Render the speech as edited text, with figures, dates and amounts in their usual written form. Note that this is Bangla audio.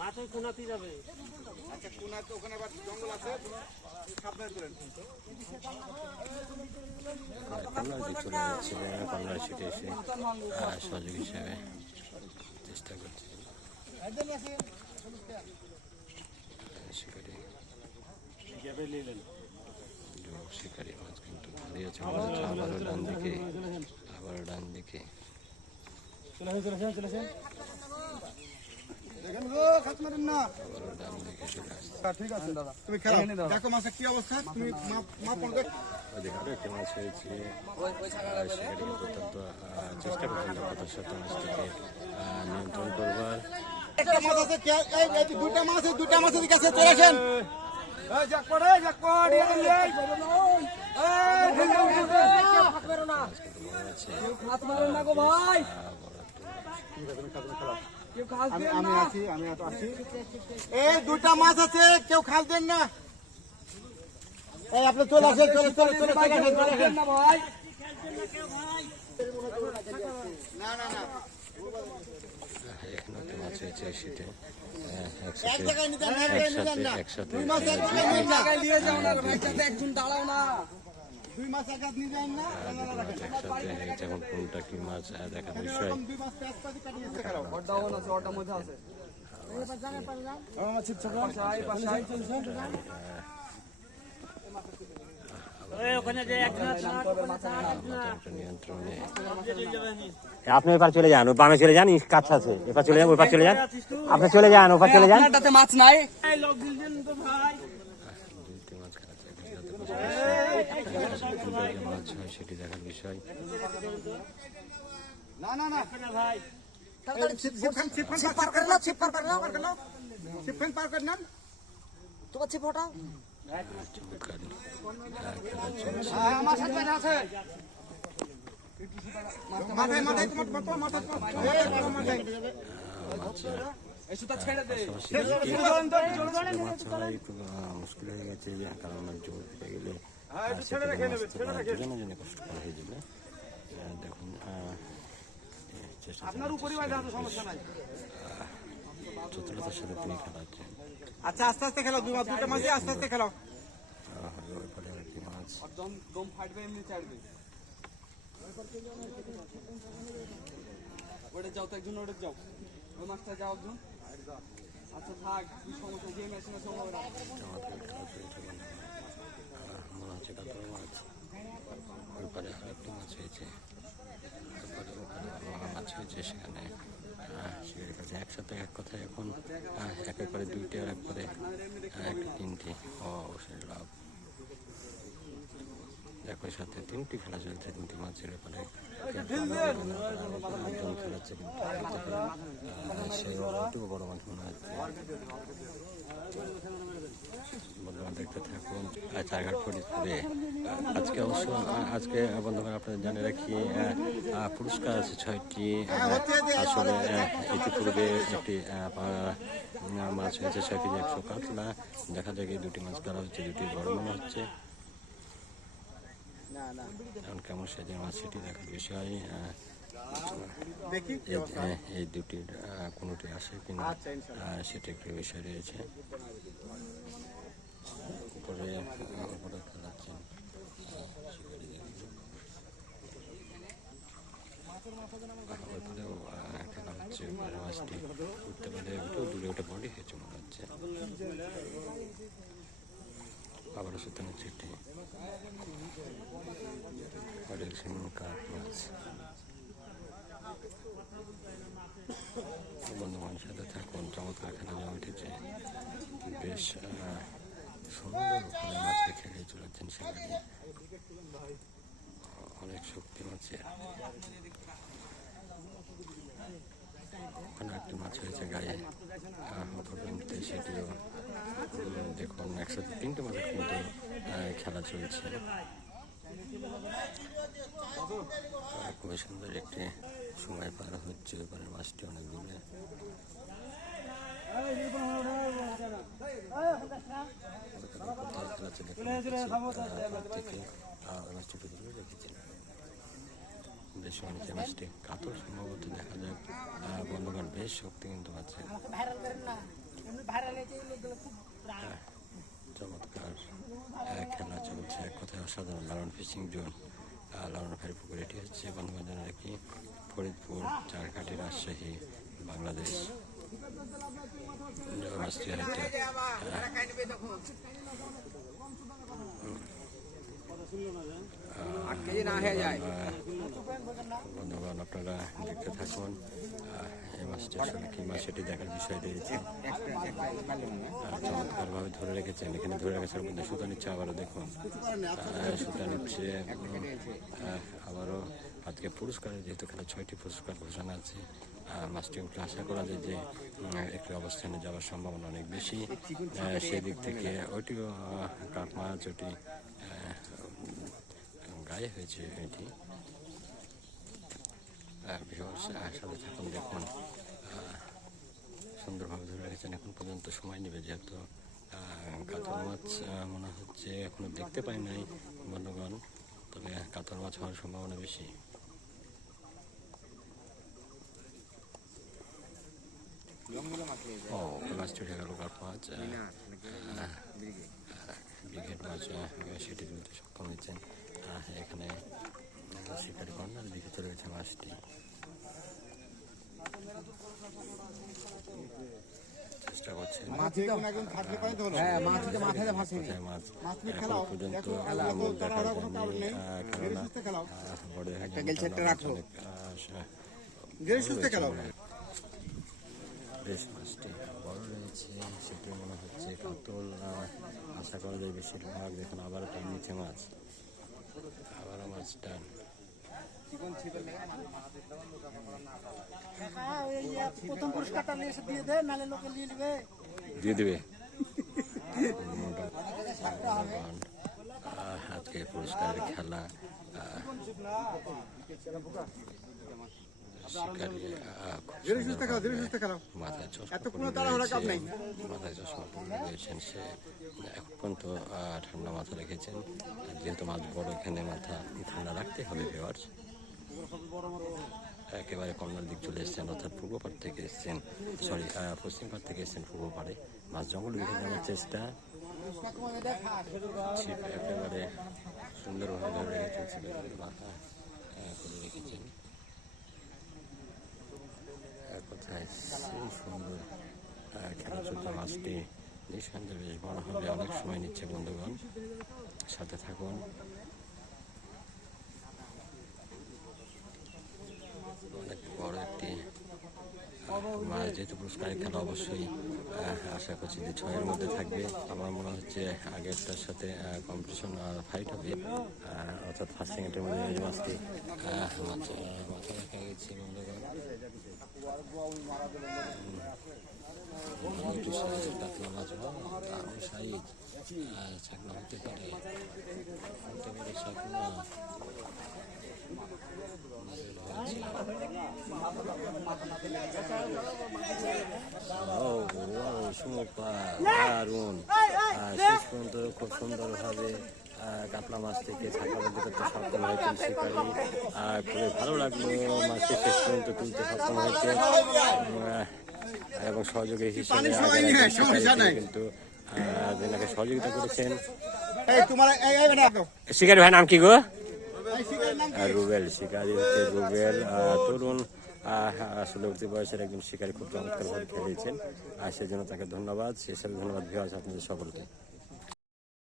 মাথায় কোনাতে যাবে। আচ্ছা কোনাতে ওখানে আবার জঙ্গল আছে, সাবধানে করেন। চলে যাচ্ছে কমলা সিটে এসে সহযোগী হিসাবে চেষ্টা করছে শিকারি শিকারি মাছ কিন্তু দিয়েছে আবারও ডান দিকে ডান দিকে ঠিক আছে দাদা, তুমি খেলো, দেখো মাছের কি অবস্থা, তুমি একটি মাছ হয়েছে। শিকারিকে অত্যন্ত চেষ্টা করছেন যথাসাধ্য মাছটিকে নিয়ন্ত্রণ করবার। দুটা মাছ এদিকে আছে, চলে আসেন। আমি আছি এই দুটা মাছ আছে, কেউ খাল দেন না। এই আপনি চলে আসেন, চলে না ভাই। না না না, একটি মাছ হয়েছে শীতে এক জায়গায় নিতে একসাথে একজন দাঁড়াও না, দুই মাছ এক হাত নিয়ে যান না, একসাথে এখন কোনটা কি মাছ দেখার বিষয়। দুই মাছ পেঁয়াজ পাতি কাটিয়ে এসে খেলাও। ওটার মধ্যে আছে। আপনি এবার চলে যান, বামে চলে যান, কাছে আছে, এবার চলে যান, ওই পার চলে যান, আপনি চলে যান, ওপার চলে যান। মাছ নাই, মাছ হয় সেটি দেখার বিষয়। না না না ভাই, মুশকিল হয়ে গেছে, কারণ জোর পেয়ে গেলে দুজনে কষ্ট করা হয়ে যাবে। দেখুন আপনার উপরই সমস্যা নাই, চতুরতার সাথে তিনি খেলাচ্ছেন। আচ্ছা আস্তে আস্তে খেলো, দুটা মাঝে আস্তে আস্তে খেলো। মাছ ওটা যাও তো, একজন ওটা যাও, ওই মাছটা যাও একজন। আচ্ছা থাক, কি সমস্যা, যে মেশিনে সময় মনে হচ্ছে কাতলা মাছ, ওই পারে আরেকটি মাছ হয়েছে, মাছ হয়েছে সেখানে শিকারির কাছে একসাথে এক কথায় এখন এক একবারে দুইটি আর একবারে তিনটি অবশ্যই লাভ। একই সাথে তিনটি খেলা চলছে, তিনটি মাছের ব্যাপারে খেলাচ্ছে, সেই বড় মাছ মনে হচ্ছে। বন্ধুরা দেখতে থাকুন চারঘাট ফরিদপুরে। আজকে বন্ধুরা আপনাদের জানিয়ে রাখি পুরস্কার আছে 6টি। আসলে ইতিপূর্বে একটি মাছ হয়েছে 6 কেজি 100 কাতলা। দেখা যাক এই দুটি মাছ ধরা হচ্ছে, দুটি বড় মনে হচ্ছে। এখন কেমন সেজে মাছ সেটি দেখার বিষয়। এই দুটির কোনোটি আসে কিনা সেটি একটি বিষয় রয়েছে। উপরে খেলাচ্ছেন খেলা হচ্ছে, মাছটি উঠতে পারে, দূরে ওটা বডি হয়েছে মনে হচ্ছে। আবারও সুতরাং হচ্ছে একটি কাঠ মাছ। বন্ধুবান্ধবের সাথে থাকুন, চমৎকার খেলা জমে উঠেছে, বেশ সুন্দর ওখানে মাছকে খেলে চলেছেন সেখানে, অনেক শক্তি মাছের। ওখানে একটি মাছ হয়েছে গায়ে, অপরন্ত সেটিও দেখুন একসাথে তিনটে মাছের কিন্তু খেলা চলছে। খুবই সুন্দর একটি সময় পার হচ্ছে, ওখানে মাছটি অনেক দূরে। মাছটি রেখেছেন, দেড়শো নিচে মাছটি কাতল সম্ভবত দেখা যায় বন্ধুগণ বেশ শক্তি কিন্তু আছে চমৎকার খেলা চলছে এক কথায় অসাধারণ লালন ফিশিং জোন লালন ভাই পুকুর এটি হচ্ছে বন্ধুগণ জানা রাখি ফরিদপুর চারঘাটি রাজশাহী বাংলাদেশ মাছটি হয়তো বন্ধুগণ আপনারা দেখতে থাকুন এই মাছটি আসলে কি মাছ সেটি দেখার বিষয় রয়েছে চমৎকারভাবে ধরে রেখেছেন এখানে ধরে রেখেছেন মধ্যে সুতা নিচ্ছে আবারও দেখুন সুতা নিচ্ছে আবারও আজকে পুরস্কারের যেহেতু খেলা 6টি পুরস্কার ঘোষণা আছে মাছটি উঠলে আশা করা যায় যে একটি অবস্থানে যাওয়ার সম্ভাবনা অনেক বেশি সেদিক থেকে ওইটিও কাপ মাছ ওটি গায়ে হয়েছে এটি সাথে থাকুন দেখুন সুন্দরভাবে ধরে রেখেছেন এখন পর্যন্ত সময় নেবে যেহেতু কাতল মাছ মনে হচ্ছে এখনো দেখতে পাই নাই বন্ধুগণ তবে কাতল মাছ হওয়ার সম্ভাবনা বেশি ও মাছটি উঠে গেল কাপ মাছ ব্রিগেড মাছ সেটি তুলতে সক্ষম হয়েছেন এখানে শিকারি কর্নার দিকে চলে গেছে মাছটি চেষ্টা করছে মাছ বেশ মাছটি বড় রয়েছে সেটি মনে হচ্ছে কাতল আশা করা যায় বেশিরভাগ দেখুন আবারও টান নিচ্ছে মাছ আবারও মাছ টান দিয়ে দেবে আজকে পুরস্কারের খেলা মাথায় চশমা রয়েছেন সে এখন পর্যন্ত ঠান্ডা মাথা রেখেছেন যেহেতু মাছ বড় এখানে মাথা ঠান্ডা রাখতে হবে ভিউয়ার্স একেবারে কর্নার দিক চলে এসছেন অর্থাৎ পূর্ব পাড় থেকে এসছেন সরি পশ্চিম পাড় থেকে এসছেন পূর্ব পাড়ে মাছ জঙ্গল দেখে যাওয়ার চেষ্টা ছিপ একেবারে সুন্দরভাবে ধরে রেখেছেন মাথা করে রেখেছেন কোথায় সেই সুন্দর খেলা চলতে মাছটি নিঃসন্দেহে বেশ বড় হবে অনেক সময় নিচ্ছে বন্ধুগণ সাথে থাকুন অনেক বড় একটি মাছ যেহেতু পুরস্কারের খেলা অবশ্যই আশা করছি যে 6-এর মধ্যে থাকবে আমার মনে হচ্ছে আগেরটার সাথে কম্পিটিশন ফাইট হবে অর্থাৎ ফার্স্ট সেকেন্ডের মধ্যে এই মাছটি মাথা দেখা গেছে বন্ধুগণ কাতলা মাছ দারুণ সাইজ ছাকনা হতে পারে ছাকনা দারুণ শেষ পর্যন্ত খুব সুন্দরভাবে কাতলা মাছ থেকে ছাকলা বলতে করতে সক্ষম হয়েছেন শিকারী খুবই ভালো লাগলো মাছটি শেষ পর্যন্ত তুলতে সক্ষম হয়েছে এবং সহযোগী হিসেবে কিন্তু যেনাকে সহযোগিতা করেছেন শিকারী ভাই নাম কি গো রুবেল শিকারী হচ্ছে রুবেল তরুণ আসলে উঠতি বয়সের একজন শিকারী খুব চমৎকারভাবে খেলেছেন আর সেজন্য তাকে ধন্যবাদ সেই সাথে ধন্যবাদ ভিউয়ার্স আপনাদের সকলকে